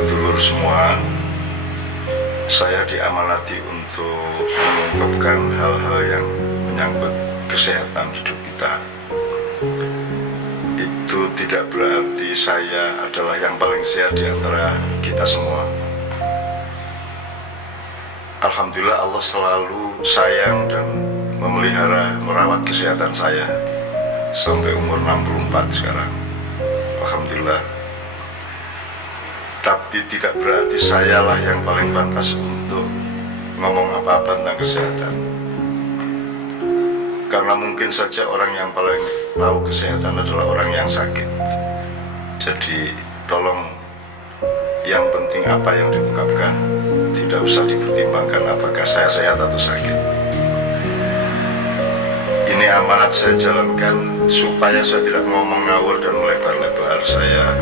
Dulur-dulur semua, saya diamanati untuk mengungkapkan hal-hal yang menyangkut kesehatan hidup kita. Itu tidak berarti saya adalah yang paling sehat di antara kita semua. Alhamdulillah, Allah selalu sayang dan memelihara, merawat kesehatan saya sampai umur 64 sekarang. Alhamdulillah. Tapi tidak berarti sayalah yang paling pantas untuk ngomong apa-apa tentang kesehatan. Karena mungkin saja orang yang paling tahu kesehatan adalah orang yang sakit. Jadi tolong, yang penting apa yang diungkapkan, tidak usah dipertimbangkan apakah saya sehat atau sakit. Ini amanat saya jalankan supaya saya tidak ngomong ngawur dan melebar-lebar. Saya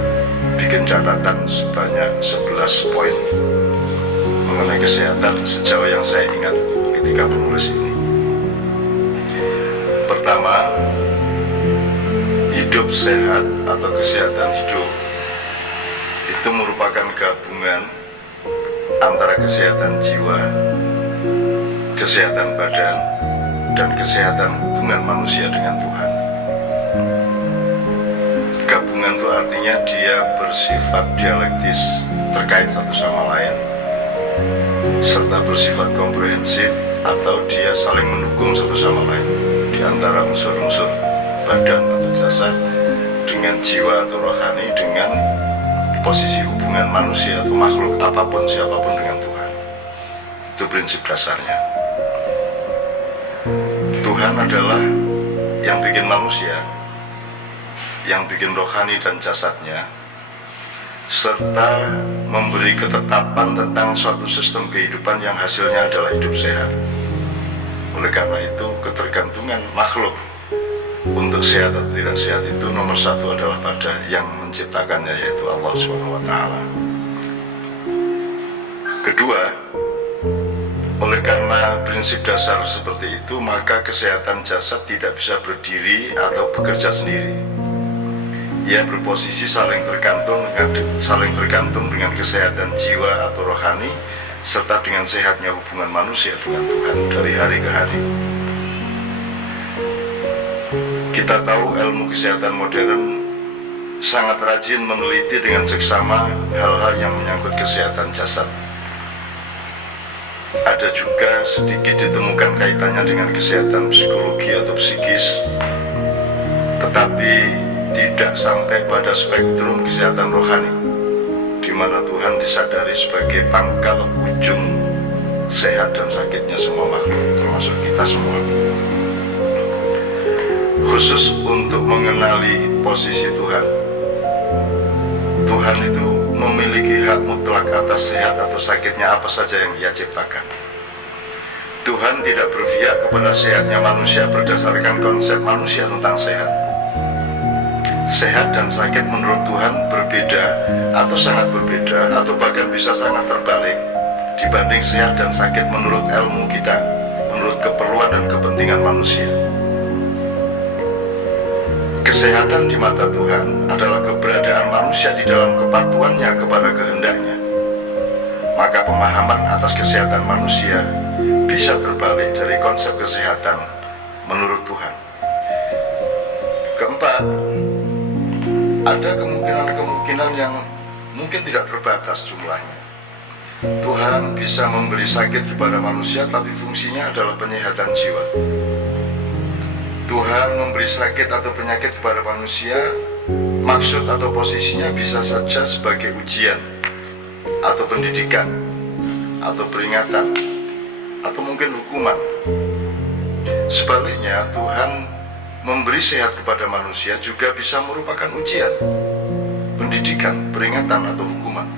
bikin catatan sebanyak 11 poin mengenai kesehatan sejauh yang saya ingat ketika menulis ini. Pertama, hidup sehat atau kesehatan hidup itu merupakan gabungan antara kesehatan jiwa, kesehatan badan, dan kesehatan hubungan manusia dengan Tuhan. Gabungan itu artinya dia bersifat dialektis, terkait satu sama lain, serta bersifat komprehensif atau dia saling mendukung satu sama lain di antara unsur-unsur badan atau jasad dengan jiwa atau rohani, dengan posisi hubungan manusia atau makhluk apapun siapapun dengan Tuhan. Itu prinsip dasarnya. Tuhan adalah yang bikin manusia, yang bikin rohani dan jasadnya, serta memberi ketetapan tentang suatu sistem kehidupan yang hasilnya adalah hidup sehat. Oleh karena itu, ketergantungan makhluk untuk sehat atau tidak sehat itu nomor satu adalah pada yang menciptakannya, yaitu Allah SWT. Kedua, oleh karena prinsip dasar seperti itu, maka kesehatan jasad tidak bisa berdiri atau bekerja sendiri. Ia berposisi saling tergantung dengan kesehatan jiwa atau rohani, serta dengan sehatnya hubungan manusia dengan Tuhan dari hari ke hari. Kita tahu ilmu kesehatan modern sangat rajin meneliti dengan seksama hal-hal yang menyangkut kesehatan jasad. Ada juga sedikit ditemukan kaitannya dengan kesehatan psikologi atau psikis, tetapi tidak sampai pada spektrum kesehatan rohani, di mana Tuhan disadari sebagai pangkal ujung sehat dan sakitnya semua makhluk, termasuk kita semua. Khusus untuk mengenali posisi Tuhan, Tuhan itu memiliki hak mutlak atas sehat atau sakitnya apa saja yang Ia ciptakan. Tuhan tidak berpihak kepada sehatnya manusia berdasarkan konsep manusia tentang sehat. Sehat dan sakit menurut Tuhan berbeda atau sangat berbeda, atau bahkan bisa sangat terbalik dibanding sehat dan sakit menurut ilmu kita, menurut keperluan dan kepentingan manusia. Kesehatan di mata Tuhan adalah keberadaan manusia di dalam kepatuhannya kepada kehendaknya. Maka pemahaman atas kesehatan manusia bisa terbalik dari konsep kesehatan menurut Tuhan. Keempat, ada kemungkinan yang mungkin tidak terbatas jumlahnya. Tuhan bisa memberi sakit kepada manusia, tapi fungsinya adalah penyehatan jiwa. Tuhan memberi sakit atau penyakit kepada manusia, maksud atau posisinya bisa saja sebagai ujian, atau pendidikan, atau peringatan, atau mungkin hukuman. Sebaliknya, Tuhan memberi sehat kepada manusia juga bisa merupakan ujian, pendidikan, peringatan, atau hukuman.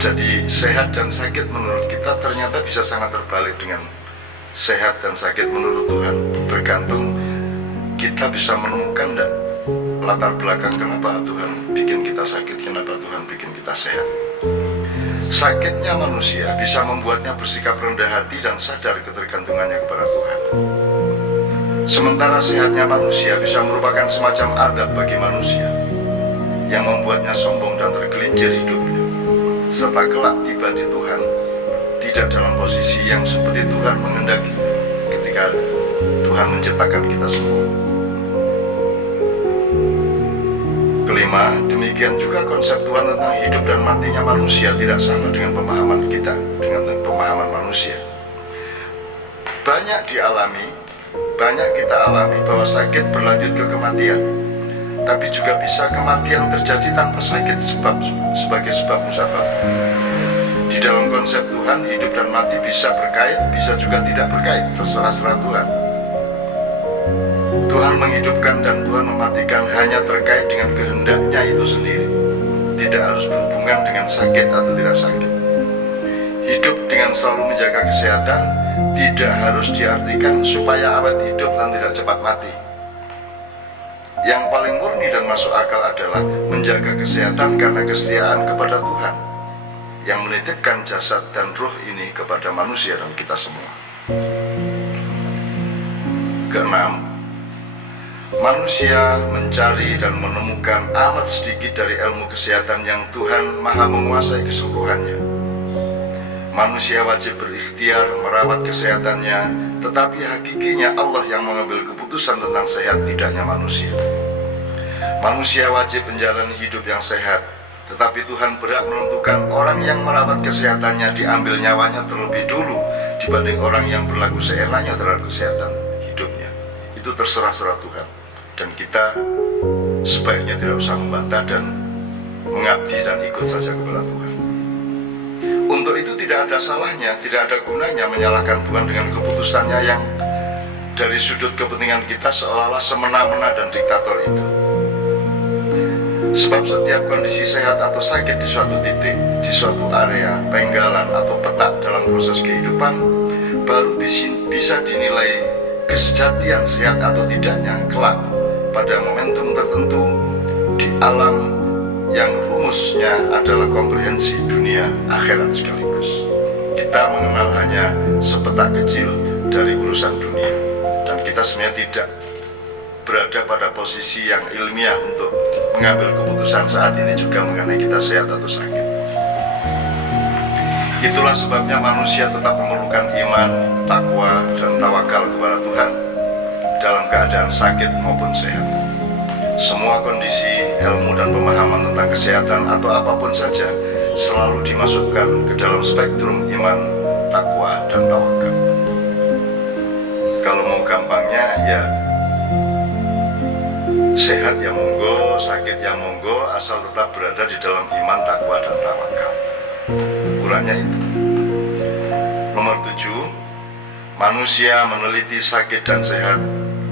Jadi sehat dan sakit menurut kita ternyata bisa sangat terbalik dengan sehat dan sakit menurut Tuhan. Tergantung kita bisa menemukan dan latar belakang kenapa Tuhan bikin kita sakit, kenapa Tuhan bikin kita sehat. Sakitnya manusia bisa membuatnya bersikap rendah hati dan sadar ketergantungannya kepada Tuhan. Sementara sehatnya manusia bisa merupakan semacam adab bagi manusia yang membuatnya sombong dan tergelincir hidupnya. serta kelak tiba di Tuhan, tidak dalam posisi yang seperti Tuhan menghendaki ketika Tuhan menciptakan kita semua. Kelima, demikian juga konsep Tuhan tentang hidup dan matinya manusia tidak sama dengan pemahaman kita, dengan pemahaman manusia. Banyak kita alami bahwa sakit berlanjut ke kematian, tapi juga bisa kematian terjadi tanpa sakit sebagai sebab musabab. Di dalam konsep Tuhan, hidup dan mati bisa berkait, bisa juga tidak berkait, terserah Tuhan. Tuhan menghidupkan dan Tuhan mematikan hanya terkait dengan kehendaknya itu sendiri, tidak harus berhubungan dengan sakit atau tidak sakit. Hidup dengan selalu menjaga kesehatan tidak harus diartikan supaya awet hidup dan tidak cepat mati. Yang paling murni dan masuk akal adalah menjaga kesehatan karena kesetiaan kepada Tuhan yang menitipkan jasad dan ruh ini kepada manusia dan kita semua. Keenam, manusia mencari dan menemukan amat sedikit dari ilmu kesehatan yang Tuhan maha menguasai keseluruhannya. Manusia wajib berikhtiar merawat kesehatannya, tetapi hakikinya Allah yang mengambil keputusan tentang sehat tidaknya manusia. Manusia wajib menjalani hidup yang sehat, tetapi Tuhan berhak menentukan orang yang merawat kesehatannya diambil nyawanya terlebih dulu dibanding orang yang berlaku seenaknya terhadap kesehatan hidupnya. Itu terserah Tuhan. Dan kita sebaiknya tidak usah membantah dan mengabdi dan ikut saja kepada Tuhan. Untuk itu tidak ada salahnya, tidak ada gunanya menyalahkan Tuhan dengan keputusannya yang dari sudut kepentingan kita seolah-olah semena-mena dan diktator itu. Sebab setiap kondisi sehat atau sakit di suatu titik, di suatu area, penggalan atau petak dalam proses kehidupan baru bisa dinilai kesejatian sehat atau tidaknya kelak pada momentum tertentu di alam yang rumusnya adalah komprehensi dunia akhirat sekaligus. Kita mengenal hanya sepetak kecil dari urusan dunia, dan kita sebenarnya tidak berada pada posisi yang ilmiah untuk mengambil keputusan saat ini juga mengenai kita sehat atau sakit. Itulah sebabnya manusia tetap memerlukan iman, takwa, dan tawakal kepada Tuhan dalam keadaan sakit maupun sehat. Semua kondisi, ilmu, dan pemahaman tentang kesehatan atau apapun saja selalu dimasukkan ke dalam spektrum iman, takwa, dan tawakal. Kalau mau gampangnya ya sehat ya monggo, sakit ya monggo, asal tetap berada di dalam iman, takwa, dan tawakal. Ukurannya itu. Nomor 7, manusia meneliti sakit dan sehat,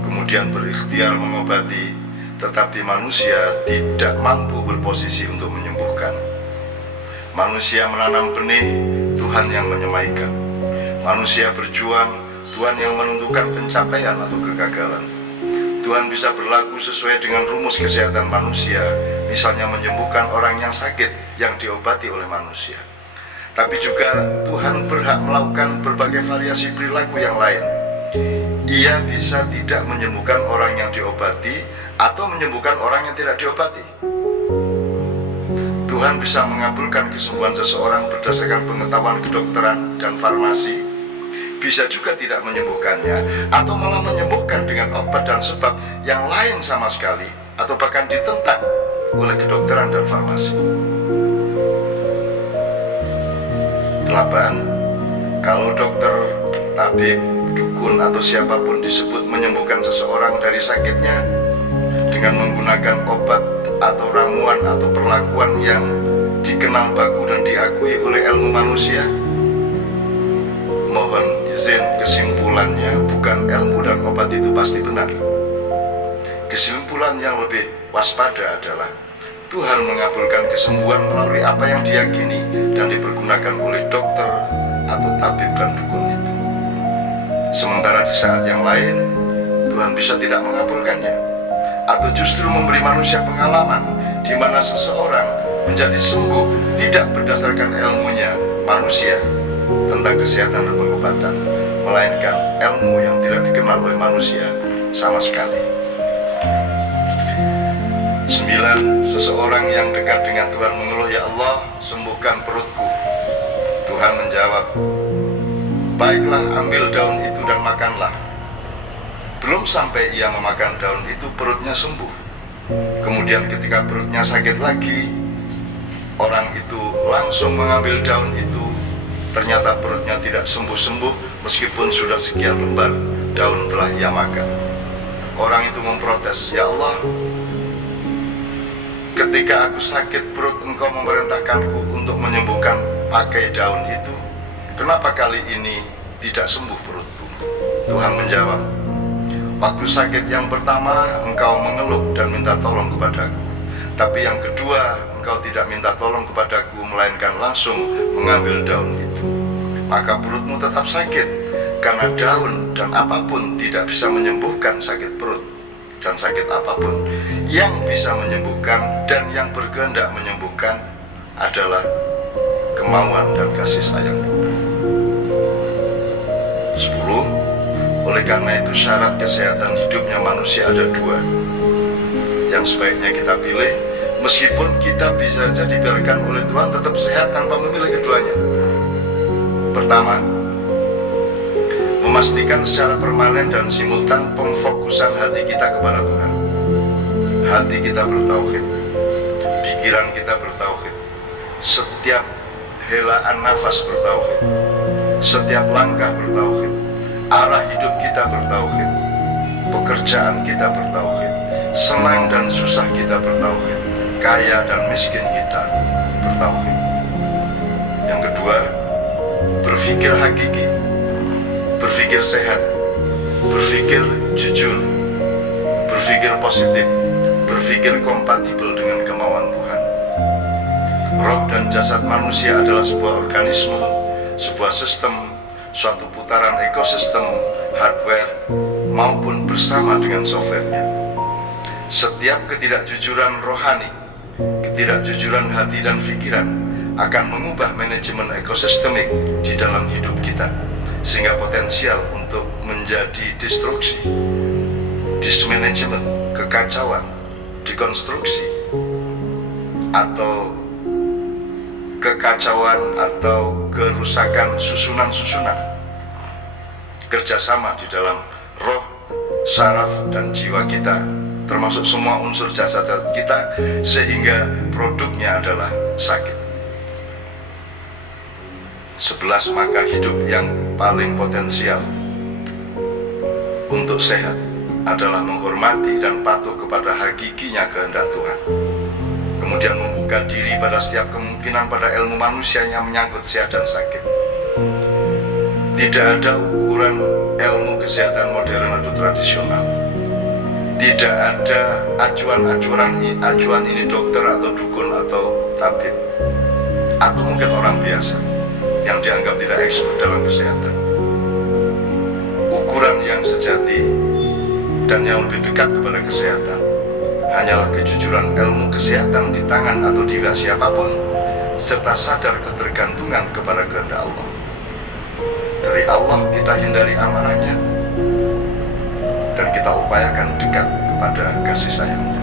kemudian berikhtiar mengobati, tetapi manusia tidak mampu berposisi untuk menyembuhkan. Manusia menanam benih, Tuhan yang menyemaikan. Manusia berjuang, Tuhan yang menentukan pencapaian atau kegagalan. Tuhan bisa berlaku sesuai dengan rumus kesehatan manusia, misalnya menyembuhkan orang yang sakit yang diobati oleh manusia. Tapi juga Tuhan berhak melakukan berbagai variasi perilaku yang lain. Ia bisa tidak menyembuhkan orang yang diobati atau menyembuhkan orang yang tidak diobati. Tuhan bisa mengabulkan kesembuhan seseorang berdasarkan pengetahuan kedokteran dan farmasi, bisa juga tidak menyembuhkannya atau malah menyembuhkan dengan obat dan sebab yang lain sama sekali, atau bahkan ditentang oleh kedokteran dan farmasi. 8. Kalau dokter, tabib, dukun, atau siapapun disebut menyembuhkan seseorang dari sakitnya dengan menggunakan obat atau ramuan atau perlakuan yang dikenal baku dan diakui oleh ilmu manusia, mohon izin, kesimpulannya bukan ilmu dan obat itu pasti benar. Kesimpulan yang lebih waspada adalah Tuhan mengabulkan kesembuhan melalui apa yang diyakini dan dipergunakan oleh dokter atau tabib dan dukun itu. Sementara di saat yang lain Tuhan bisa tidak mengabulkannya, atau justru memberi manusia pengalaman di mana seseorang menjadi sembuh tidak berdasarkan ilmunya manusia tentang kesehatan dan pengobatan, melainkan ilmu yang tidak dikenal oleh manusia sama sekali. 9, seseorang yang dekat dengan Tuhan mengeluh, "Ya Allah, sembuhkan perutku." Tuhan menjawab, "Baiklah, ambil daun itu dan makanlah." Belum sampai ia memakan daun itu, perutnya sembuh. Kemudian ketika perutnya sakit lagi, orang itu langsung mengambil daun itu. Ternyata perutnya tidak sembuh-sembuh meskipun sudah sekian lembar daun telah ia makan. Orang itu memprotes, "Ya Allah, ketika aku sakit perut, Engkau memerintahkanku untuk menyembuhkan pakai daun itu. Kenapa kali ini tidak sembuh perutku?" Tuhan menjawab, "Waktu sakit yang pertama engkau mengeluh dan minta tolong kepadaku. Tapi yang kedua engkau tidak minta tolong kepadaku, melainkan langsung mengambil daun itu. Maka perutmu tetap sakit, karena daun dan apapun tidak bisa menyembuhkan sakit perut. Dan sakit apapun yang bisa menyembuhkan dan yang berkehendak menyembuhkan adalah kemauan dan kasih sayangku." 10. Oleh karena itu syarat kesehatan hidupnya manusia ada 2 yang sebaiknya kita pilih, meskipun kita bisa saja dibiarkan oleh Tuhan tetap sehat tanpa memilih keduanya. Pertama, memastikan secara permanen dan simultan pemfokusan hati kita kepada Tuhan. Hati kita bertauhid, pikiran kita bertauhid, setiap helaan nafas bertauhid, setiap langkah bertauhid, arah hidup kita bertauhid, pekerjaan kita bertauhid, senang dan susah kita bertauhid, kaya dan miskin kita bertauhid. Yang kedua, berpikir hakiki, berpikir sehat, berpikir jujur, berpikir positif, berpikir kompatibel dengan kemauan Tuhan. Roh dan jasad manusia adalah sebuah organisme, sebuah sistem, suatu putaran ekosistem, hardware maupun bersama dengan softwarenya. Setiap ketidakjujuran rohani, ketidakjujuran hati dan pikiran akan mengubah manajemen ekosistemik di dalam hidup kita, sehingga potensial untuk menjadi destruksi, dismanajemen, kekacauan, dekonstruksi, atau kekacauan atau kerusakan susunan-susunan kerjasama di dalam roh, saraf, dan jiwa kita, termasuk semua unsur jasad kita, sehingga produknya adalah sakit. 11. Maka hidup yang paling potensial untuk sehat adalah menghormati dan patuh kepada hakikinya kehendak Tuhan. Kemudian membuka diri pada setiap kemungkinan pada ilmu manusia yang menyangkut sehat dan sakit. Tidak ada ukuran ilmu kesehatan modern atau tradisional. Tidak ada acuan ini dokter atau dukun atau tabib, atau mungkin orang biasa yang dianggap tidak expert dalam kesehatan. Ukuran yang sejati dan yang lebih dekat kepada kesehatan hanyalah kejujuran ilmu kesehatan di tangan atau di pihak siapapun, serta sadar ketergantungan kepada kehendak Allah. Dari Allah kita hindari amarahnya, dan kita upayakan dekat kepada kasih sayangnya.